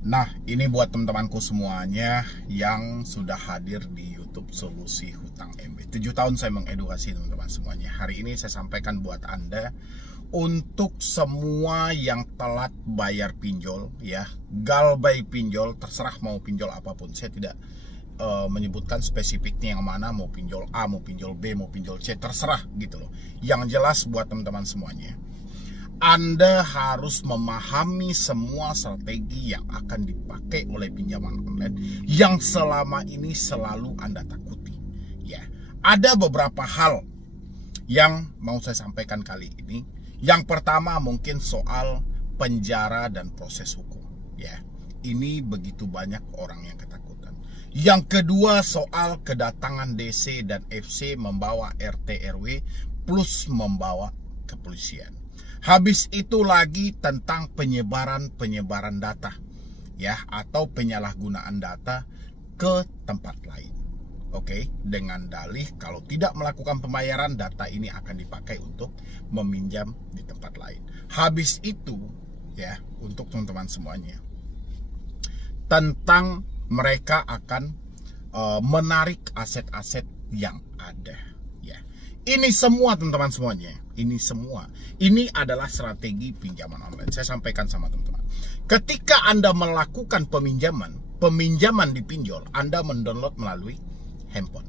Nah, ini buat teman-temanku semuanya yang sudah hadir di YouTube Solusi Hutang MB. 7 tahun saya mengedukasi teman-teman semuanya. Hari ini saya sampaikan buat Anda untuk semua yang telat bayar pinjol, ya, galbay pinjol, terserah mau pinjol apapun. Saya tidak menyebutkan spesifiknya yang mana, mau pinjol A, mau pinjol B, mau pinjol C, terserah gitu loh. Yang jelas buat teman-teman semuanya, Anda harus memahami semua strategi yang akan dipakai oleh pinjaman online yang selama ini selalu Anda takuti. Ya, ada beberapa hal yang mau saya sampaikan kali ini. Yang pertama mungkin soal penjara dan proses hukum. Ya, ini begitu banyak orang yang ketakutan. Yang kedua soal kedatangan DC dan FC membawa RT RW plus membawa kepolisian. Habis itu lagi tentang penyebaran data, ya, atau penyalahgunaan data ke tempat lain. Oke, dengan dalih kalau tidak melakukan pembayaran, data ini akan dipakai untuk meminjam di tempat lain. Habis itu, ya, untuk teman-teman semuanya, tentang mereka akan menarik aset-aset yang ada. Ya, ini semua teman-teman semuanya. Ini adalah strategi pinjaman online. Saya sampaikan sama teman-teman. Ketika Anda melakukan peminjaman di pinjol, Anda mendownload melalui handphone.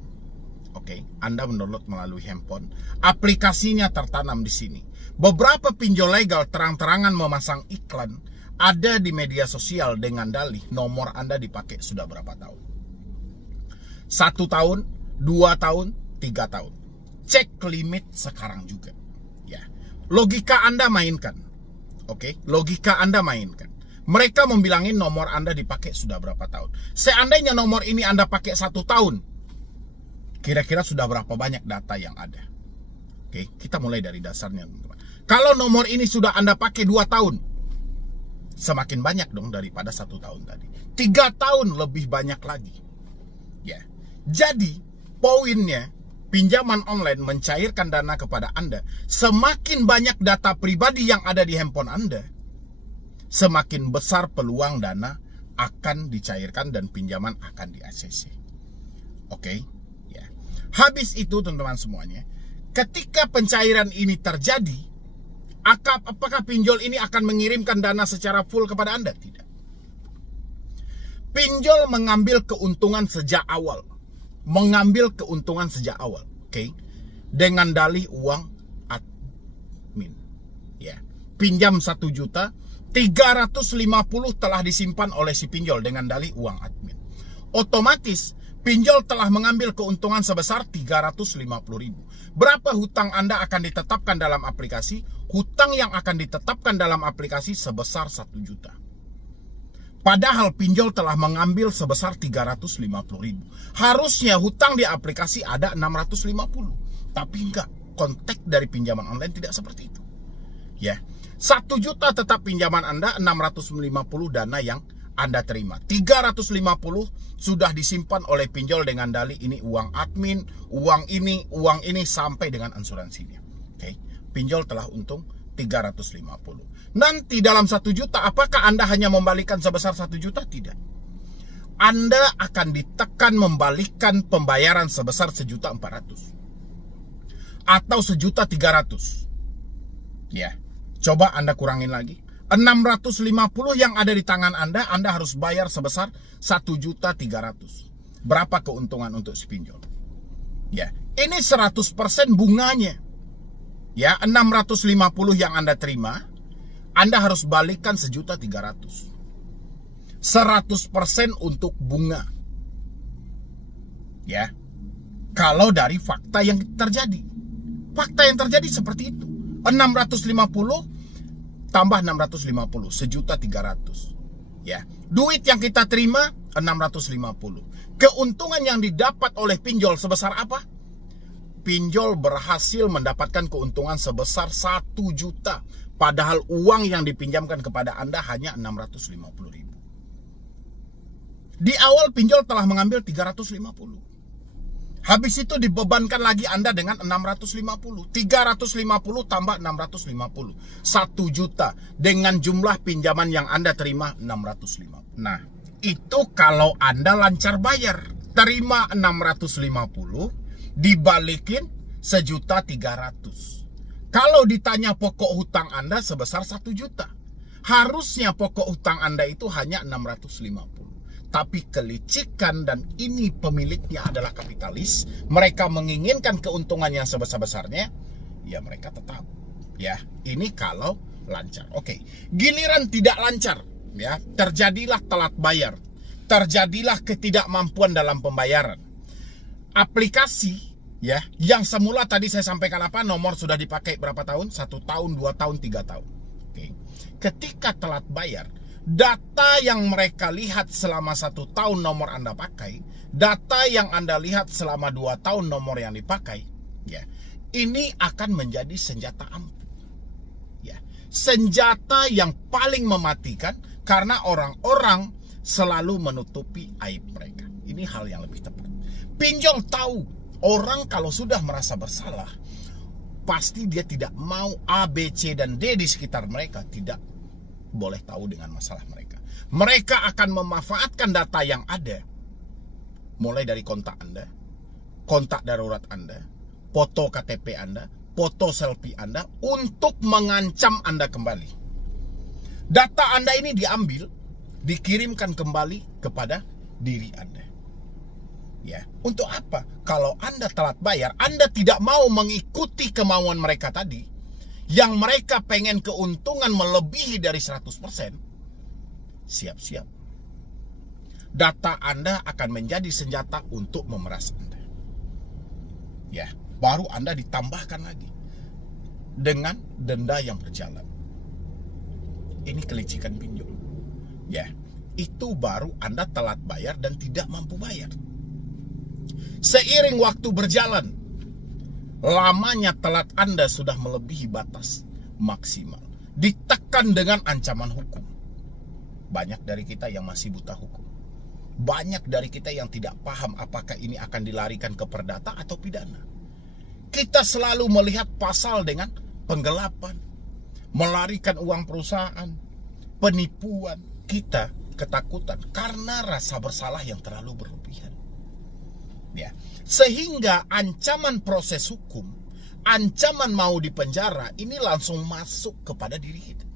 Oke, Anda mendownload melalui handphone. Aplikasinya tertanam di sini. Beberapa pinjol legal terang-terangan memasang iklan ada di media sosial dengan dalih nomor Anda dipakai sudah berapa tahun. 1 tahun, 2 tahun, 3 tahun. Cek limit sekarang juga. Ya, logika Anda mainkan. Oke, logika Anda mainkan. Mereka membilangin nomor Anda dipakai sudah berapa tahun. Seandainya nomor ini Anda pakai 1 tahun, kira-kira sudah berapa banyak data yang ada? Oke, kita mulai dari dasarnya, teman-teman. Kalau nomor ini sudah Anda pakai 2 tahun, semakin banyak dong daripada 1 tahun tadi. 3 tahun lebih banyak lagi. Ya, jadi poinnya, pinjaman online mencairkan dana kepada Anda. Semakin banyak data pribadi yang ada di handphone Anda, semakin besar peluang dana akan dicairkan dan pinjaman akan di-ACC. Oke, ya. Habis itu teman-teman semuanya, ketika pencairan ini terjadi, apakah pinjol ini akan mengirimkan dana secara full kepada Anda? Tidak. Pinjol mengambil keuntungan sejak awal. Oke? Dengan dalih uang admin. Ya. Pinjam 1 juta, 350 telah disimpan oleh si pinjol dengan dalih uang admin. Otomatis pinjol telah mengambil keuntungan sebesar 350.000. Berapa hutang Anda akan ditetapkan dalam aplikasi? Hutang yang akan ditetapkan dalam aplikasi sebesar 1 juta. Padahal pinjol telah mengambil sebesar 350.000. Harusnya hutang di aplikasi ada 650. Tapi enggak, konteks dari pinjaman online tidak seperti itu. Ya, 1 juta tetap pinjaman Anda, 650 dana yang Anda terima. 350 sudah disimpan oleh pinjol dengan dalih ini uang admin, uang ini sampai dengan asuransinya. Oke, pinjol telah untung 350. Nanti dalam 1 juta, apakah Anda hanya membalikan sebesar 1 juta? Tidak. Anda akan ditekan membalikan pembayaran sebesar 1.400.000 atau 1.300.000. Ya, coba Anda kurangin lagi. 650 yang ada di tangan Anda harus bayar sebesar 1.300.000. Berapa keuntungan untuk si pinjol? Ya, ini 100% bunganya. Ya, 650 yang Anda terima, Anda harus balikkan 1.300.000. 100% untuk bunga. Ya, kalau dari fakta yang terjadi. Fakta yang terjadi seperti itu. 650 tambah 650, 1.300.000. Ya, duit yang kita terima 650. Keuntungan yang didapat oleh pinjol sebesar apa? Pinjol berhasil mendapatkan keuntungan sebesar 1 juta. Padahal uang yang dipinjamkan kepada Anda hanya 650.000. Di awal pinjol telah mengambil 350. Habis itu dibebankan lagi Anda dengan 650. 350 tambah 650. 1 juta dengan jumlah pinjaman yang Anda terima 650. Nah, itu kalau Anda lancar bayar. Terima 650 dibalikin 1.300.000. Kalau ditanya pokok hutang Anda sebesar 1 juta. Harusnya pokok hutang Anda itu hanya 650. Tapi kelicikan, dan ini pemiliknya adalah kapitalis, mereka menginginkan keuntungan yang sebesar-besarnya, ya mereka tetap. Ya, ini kalau lancar. Oke, giliran tidak lancar, ya, terjadilah telat bayar, terjadilah ketidakmampuan dalam pembayaran. Aplikasi, ya, yang semula tadi saya sampaikan apa, nomor sudah dipakai berapa tahun? 1 tahun, 2 tahun, 3 tahun. Oke. Ketika telat bayar, data yang mereka lihat selama 1 tahun nomor Anda pakai, data yang Anda lihat selama 2 tahun nomor yang dipakai, ya, ini akan menjadi senjata ampuh. Ya, senjata yang paling mematikan karena orang-orang selalu menutupi aib mereka. Ini hal yang lebih tepat. Pinjol tahu orang kalau sudah merasa bersalah, pasti dia tidak mau A, B, C, dan D di sekitar mereka tidak boleh tahu dengan masalah mereka. Mereka akan memanfaatkan data yang ada, mulai dari kontak Anda, kontak darurat Anda, foto KTP Anda, foto selfie Anda, untuk mengancam Anda kembali. Data Anda ini diambil, dikirimkan kembali kepada diri Anda. Ya, untuk apa? Kalau Anda telat bayar, Anda tidak mau mengikuti kemauan mereka tadi, yang mereka pengen keuntungan melebihi dari 100%, siap-siap. Data Anda akan menjadi senjata untuk memeras Anda. Ya, baru Anda ditambahkan lagi dengan denda yang berjalan. Ini kelicikan pinjol. Ya, itu baru Anda telat bayar dan tidak mampu bayar. Seiring waktu berjalan, lamanya telat Anda sudah melebihi batas maksimal. Ditekan dengan ancaman hukum. Banyak dari kita yang masih buta hukum. Banyak dari kita yang tidak paham apakah ini akan dilarikan ke perdata atau pidana. Kita selalu melihat pasal dengan penggelapan, melarikan uang perusahaan, penipuan. Kita ketakutan karena rasa bersalah yang terlalu berlebihan. Ya, sehingga ancaman proses hukum, ancaman mau dipenjara, ini langsung masuk kepada diri kita.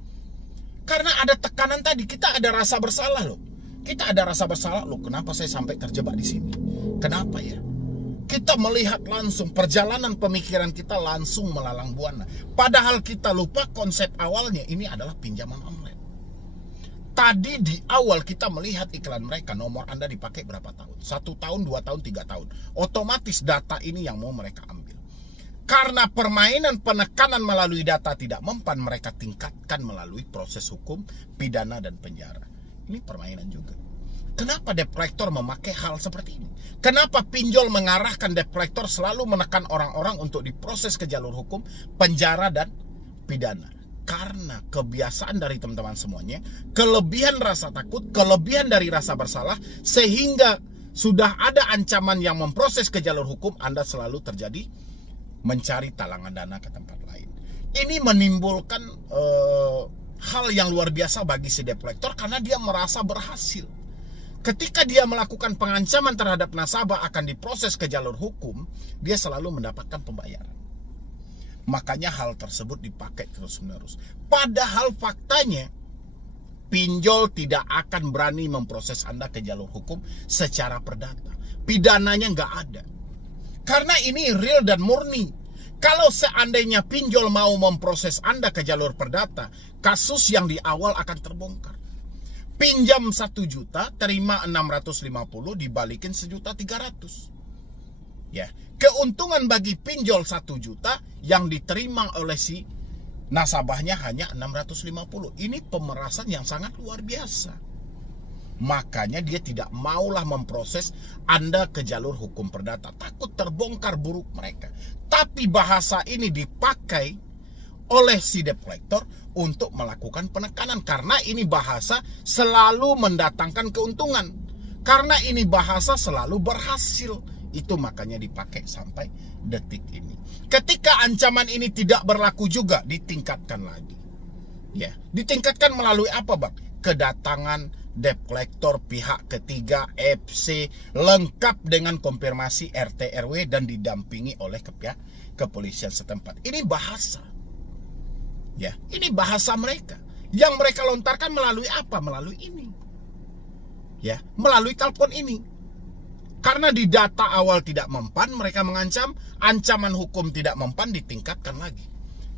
Karena ada tekanan tadi, kita ada rasa bersalah loh. Kita ada rasa bersalah loh, kenapa saya sampai terjebak di sini? Kenapa ya? Kita melihat langsung, perjalanan pemikiran kita langsung melalang buana. Padahal kita lupa konsep awalnya ini adalah pinjaman online. Tadi di awal kita melihat iklan mereka, nomor Anda dipakai berapa tahun? 1 tahun, 2 tahun, 3 tahun. Otomatis data ini yang mau mereka ambil. Karena permainan penekanan melalui data tidak mempan, mereka tingkatkan melalui proses hukum, pidana, dan penjara. Ini permainan juga. Kenapa debt collector memakai hal seperti ini? Kenapa pinjol mengarahkan debt collector selalu menekan orang-orang untuk diproses ke jalur hukum, penjara, dan pidana? Karena kebiasaan dari teman-teman semuanya, kelebihan rasa takut, kelebihan dari rasa bersalah, sehingga sudah ada ancaman yang memproses ke jalur hukum, Anda selalu terjadi mencari talangan dana ke tempat lain. Ini menimbulkan hal yang luar biasa bagi si debt collector karena dia merasa berhasil. Ketika dia melakukan pengancaman terhadap nasabah akan diproses ke jalur hukum, dia selalu mendapatkan pembayaran. Makanya hal tersebut dipakai terus-menerus. Padahal faktanya, pinjol tidak akan berani memproses Anda ke jalur hukum secara perdata. Pidananya nggak ada. Karena ini real dan murni. Kalau seandainya pinjol mau memproses Anda ke jalur perdata, kasus yang di awal akan terbongkar. Pinjam 1 juta, terima 650, dibalikin 1.300.000. Ya, keuntungan bagi pinjol 1 juta yang diterima oleh si nasabahnya hanya 650. Ini pemerasan yang sangat luar biasa. Makanya dia tidak maulah memproses Anda ke jalur hukum perdata. Takut terbongkar buruk mereka. Tapi bahasa ini dipakai oleh si debt collector untuk melakukan penekanan. Karena ini bahasa selalu mendatangkan keuntungan. Karena ini bahasa selalu berhasil. Itu makanya dipakai sampai detik ini. Ketika ancaman ini tidak berlaku juga, ditingkatkan lagi. Ya, ditingkatkan melalui apa, Bang? Kedatangan debt collector pihak ketiga FC lengkap dengan konfirmasi RT RW dan didampingi oleh pihak kepolisian setempat. Ini bahasa. Ya, ini bahasa mereka. Yang mereka lontarkan melalui apa? Melalui ini. Ya, melalui telepon ini. Karena di data awal tidak mempan, mereka mengancam, ancaman hukum tidak mempan ditingkatkan lagi.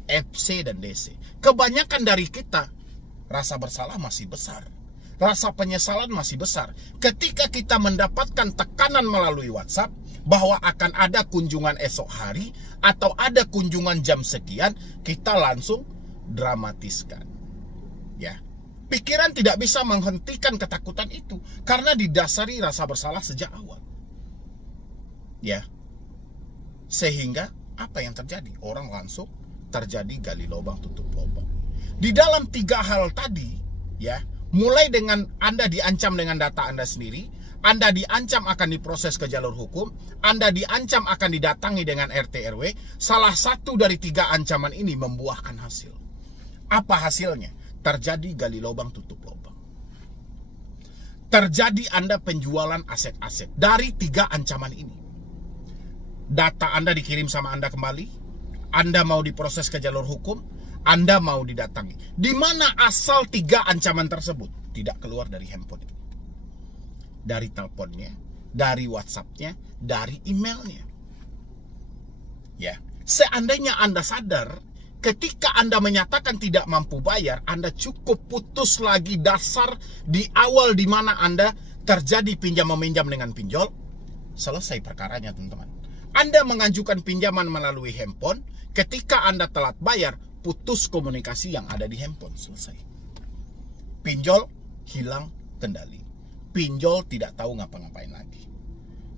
FC dan DC. Kebanyakan dari kita rasa bersalah masih besar. Rasa penyesalan masih besar. Ketika kita mendapatkan tekanan melalui WhatsApp bahwa akan ada kunjungan esok hari atau ada kunjungan jam sekian, kita langsung dramatiskan. Ya. Pikiran tidak bisa menghentikan ketakutan itu karena didasari rasa bersalah sejak awal. Ya. Sehingga apa yang terjadi? Orang langsung terjadi gali lubang tutup lubang. Di dalam 3 hal tadi, ya, mulai dengan Anda diancam dengan data Anda sendiri, Anda diancam akan diproses ke jalur hukum, Anda diancam akan didatangi dengan RT RW, salah satu dari 3 ancaman ini membuahkan hasil. Apa hasilnya? Terjadi gali lubang tutup lubang. Terjadi Anda penjualan aset-aset dari 3 ancaman ini. Data Anda dikirim sama Anda kembali, Anda mau diproses ke jalur hukum, Anda mau didatangi. Di mana asal 3 ancaman tersebut? Tidak keluar dari handphone ini. Dari teleponnya, dari WhatsApp-nya, dari emailnya. Ya, seandainya Anda sadar, ketika Anda menyatakan tidak mampu bayar, Anda cukup putus lagi dasar di awal di mana Anda terjadi pinjam-meminjam dengan pinjol. Selesai perkaranya, teman-teman. Anda mengajukan pinjaman melalui handphone, ketika Anda telat bayar, putus komunikasi yang ada di handphone. Selesai. Pinjol hilang kendali. Pinjol tidak tahu ngapa-ngapain lagi.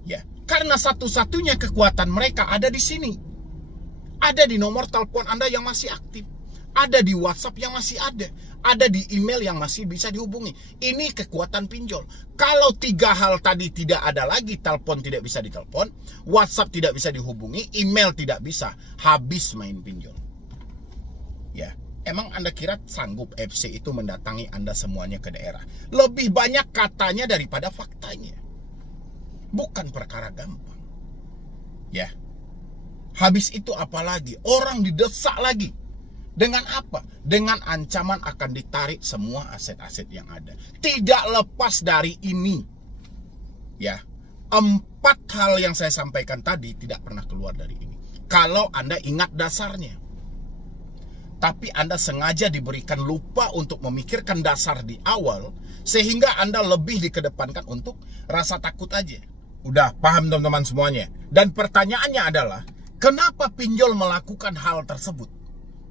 Ya, karena satu-satunya kekuatan mereka ada di sini. Ada di nomor telepon Anda yang masih aktif. Ada di WhatsApp yang masih ada. Ada di email yang masih bisa dihubungi. Ini kekuatan pinjol. Kalau 3 hal tadi tidak ada lagi, telepon tidak bisa ditelepon, WhatsApp tidak bisa dihubungi, email tidak bisa, habis main pinjol. Ya, emang Anda kira sanggup FC itu mendatangi Anda semuanya ke daerah? Lebih banyak katanya daripada faktanya. Bukan perkara gampang. Ya. Habis itu apalagi? Orang didesak lagi. Dengan apa? Dengan ancaman akan ditarik semua aset-aset yang ada. Tidak lepas dari ini. Ya. 4 hal yang saya sampaikan tadi tidak pernah keluar dari ini. Kalau Anda ingat dasarnya. Tapi Anda sengaja diberikan lupa untuk memikirkan dasar di awal, sehingga Anda lebih dikedepankan untuk rasa takut aja. Udah paham teman-teman semuanya? Dan pertanyaannya adalah, kenapa pinjol melakukan hal tersebut?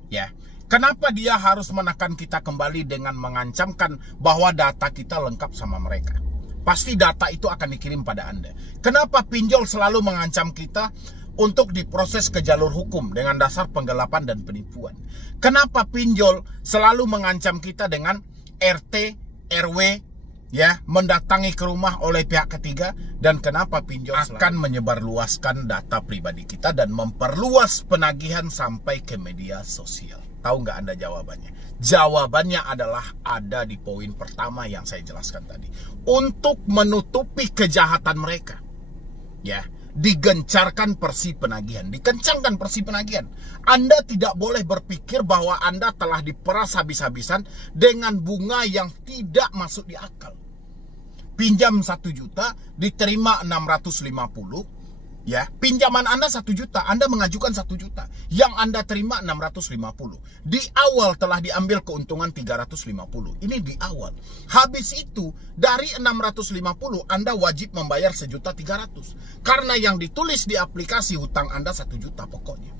Ya, kenapa dia harus menekan kita kembali dengan mengancamkan bahwa data kita lengkap sama mereka? Pasti data itu akan dikirim pada Anda. Kenapa pinjol selalu mengancam kita untuk diproses ke jalur hukum dengan dasar penggelapan dan penipuan? Kenapa pinjol selalu mengancam kita dengan RT, RW, ya, mendatangi ke rumah oleh pihak ketiga? Dan kenapa pinjol akan menyebarluaskan data pribadi kita dan memperluas penagihan sampai ke media sosial? Tahu nggak Anda jawabannya? Jawabannya adalah ada di poin pertama yang saya jelaskan tadi. Untuk menutupi kejahatan mereka, ya, digencarkan persi penagihan, dikencangkan persi penagihan. Anda tidak boleh berpikir bahwa Anda telah diperas habis-habisan dengan bunga yang tidak masuk di akal. Pinjam 1 juta, diterima 650, ya. Pinjaman Anda 1 juta, Anda mengajukan 1 juta, yang Anda terima 650. Di awal telah diambil keuntungan 350. Ini di awal. Habis itu, dari 650, Anda wajib membayar 1.300.000. Karena yang ditulis di aplikasi hutang Anda 1 juta pokoknya.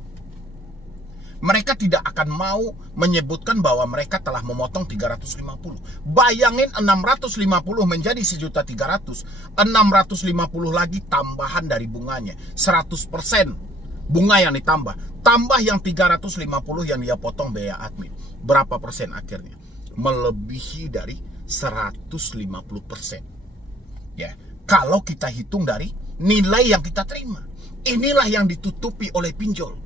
Mereka tidak akan mau menyebutkan bahwa mereka telah memotong 350. Bayangin 650 menjadi 1.300.000. 650 lagi tambahan dari bunganya. 100% bunga yang ditambah. Tambah yang 350 yang dia potong biaya admin. Berapa persen akhirnya? Melebihi dari 150%. Ya, kalau kita hitung dari nilai yang kita terima. Inilah yang ditutupi oleh pinjol.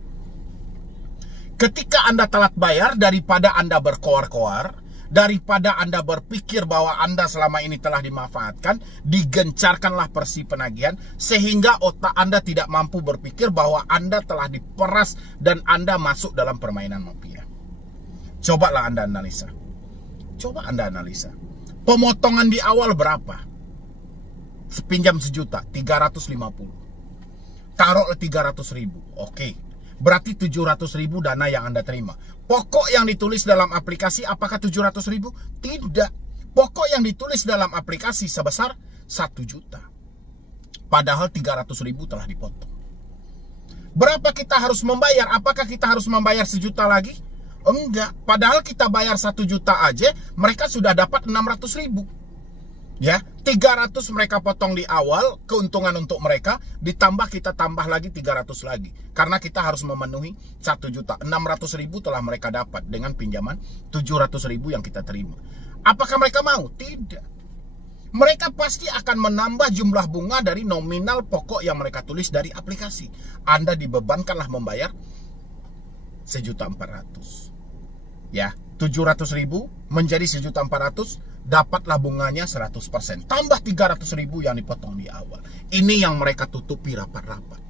Ketika Anda telat bayar, daripada Anda berkoar-koar, daripada Anda berpikir bahwa Anda selama ini telah dimanfaatkan, digencarkanlah persi penagihan sehingga otak Anda tidak mampu berpikir bahwa Anda telah diperas dan Anda masuk dalam permainan mafia. Cobalah Anda analisa. Coba Anda analisa. Pemotongan di awal berapa? Pinjam 1 juta, 350. Taruh 300.000. Oke. Berarti 700.000 dana yang Anda terima. Pokok yang ditulis dalam aplikasi apakah 700.000? Tidak. Pokok yang ditulis dalam aplikasi sebesar 1 juta. Padahal 300.000 telah dipotong. Berapa kita harus membayar? Apakah kita harus membayar 1 juta lagi? Enggak. Padahal kita bayar 1 juta aja, mereka sudah dapat 600.000. Ya, 300 mereka potong di awal, keuntungan untuk mereka, ditambah kita tambah lagi 300 lagi. Karena kita harus memenuhi 1 juta. 600.000 telah mereka dapat dengan pinjaman 700.000 yang kita terima. Apakah mereka mau? Tidak. Mereka pasti akan menambah jumlah bunga dari nominal pokok yang mereka tulis dari aplikasi. Anda dibebankanlah membayar 1.400.000. Ya, 700.000 menjadi 1.400.000, dapatlah bunganya 100%. Tambah 300.000 yang dipotong di awal. Ini yang mereka tutupi rapat-rapat.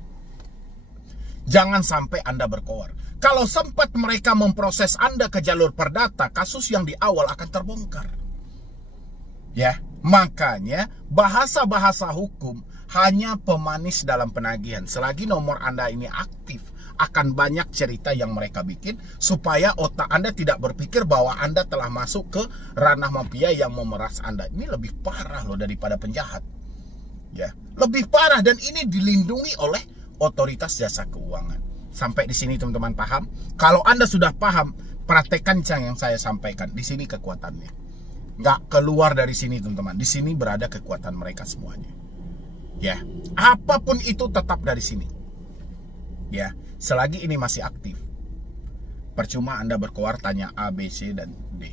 Jangan sampai Anda berkoar. Kalau sempat mereka memproses Anda ke jalur perdata, kasus yang di awal akan terbongkar. Ya, makanya bahasa-bahasa hukum hanya pemanis dalam penagihan. Selagi nomor Anda ini aktif, akan banyak cerita yang mereka bikin supaya otak Anda tidak berpikir bahwa Anda telah masuk ke ranah mafia yang memeras Anda. Ini lebih parah loh daripada penjahat. Ya, lebih parah, dan ini dilindungi oleh otoritas jasa keuangan. Sampai di sini teman-teman paham? Kalau Anda sudah paham, praktekkan yang saya sampaikan. Di sini kekuatannya. Nggak keluar dari sini teman-teman. Di sini berada kekuatan mereka semuanya. Ya, apapun itu tetap dari sini. Ya, selagi ini masih aktif, percuma Anda berkoar tanya A, B, C, dan D.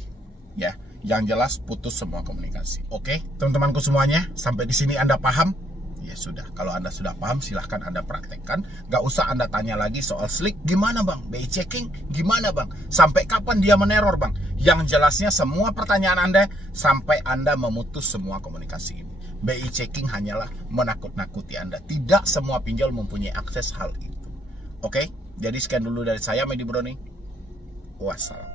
Ya, yang jelas putus semua komunikasi. Oke, teman-temanku semuanya, sampai di sini Anda paham? Ya sudah, kalau Anda sudah paham silahkan Anda praktekkan. Gak usah Anda tanya lagi soal slick, gimana bang? BI checking, gimana bang? Sampai kapan dia meneror bang? Yang jelasnya semua pertanyaan Anda sampai Anda memutus semua komunikasi ini. BI checking hanyalah menakut-nakuti Anda. Tidak semua pinjol mempunyai akses hal itu. Oke, jadi sekian dulu dari saya, Medi Broni. Wassalam.